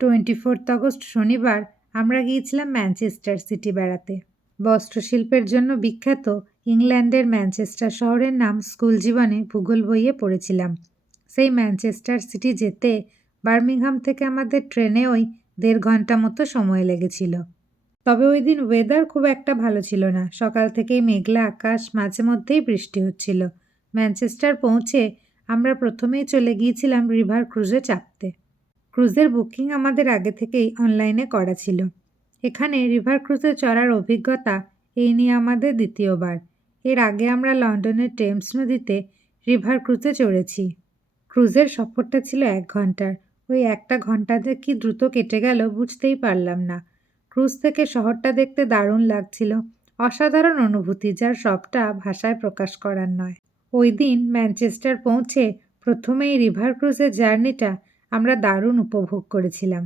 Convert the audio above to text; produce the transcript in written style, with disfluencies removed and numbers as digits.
24 শনিবার আমরা গিয়েছিলাম ম্যানচেস্টার সিটি বেড়াতে। বস্ত্রশিল্পের জন্য বিখ্যাত ইংল্যান্ডের ম্যানচেস্টার শহরের নাম স্কুল জীবনে ভূগোল বইয়ে পড়েছিলাম। সেই ম্যানচেস্টার সিটি যেতে বার্মিংহাম থেকে আমাদের ট্রেনে ওই 1.5 ঘন্টা মতো সময় লেগেছিল। তবে ওই দিন ওয়েদার খুব একটা ভালো ছিল না। সকাল থেকেই মেঘলা আকাশ, মাঝে মধ্যেই বৃষ্টি হচ্ছিল। ম্যানচেস্টার পৌঁছে আমরা প্রথমেই চলে গিয়েছিলাম রিভার ক্রুজে চাপতে। ক্রুজের বুকিং আমাদের আগে থেকেই অনলাইনে করা ছিল। এখানে রিভার ক্রুজে চড়ার অভিজ্ঞতা এই নিয়ে আমাদের দ্বিতীয়বার। এর আগে আমরা লন্ডনের টেমস নদীতে রিভার ক্রুজে চড়েছি। ক্রুজের সফরটা ছিল 1 ঘন্টার। ওই একটা ঘন্টাতে কি দ্রুত কেটে গেল বুঝতেই পারলাম না। ক্রুজ থেকে শহরটা দেখতে দারুণ লাগছিল। অসাধারণ অনুভূতি, যার সবটা ভাষায় প্রকাশ করার নয়। ওই দিন ম্যানচেস্টার পৌঁছে প্রথমেই রিভার ক্রুজের জার্নিটা আমরা দারুণ উপভোগ করেছিলাম।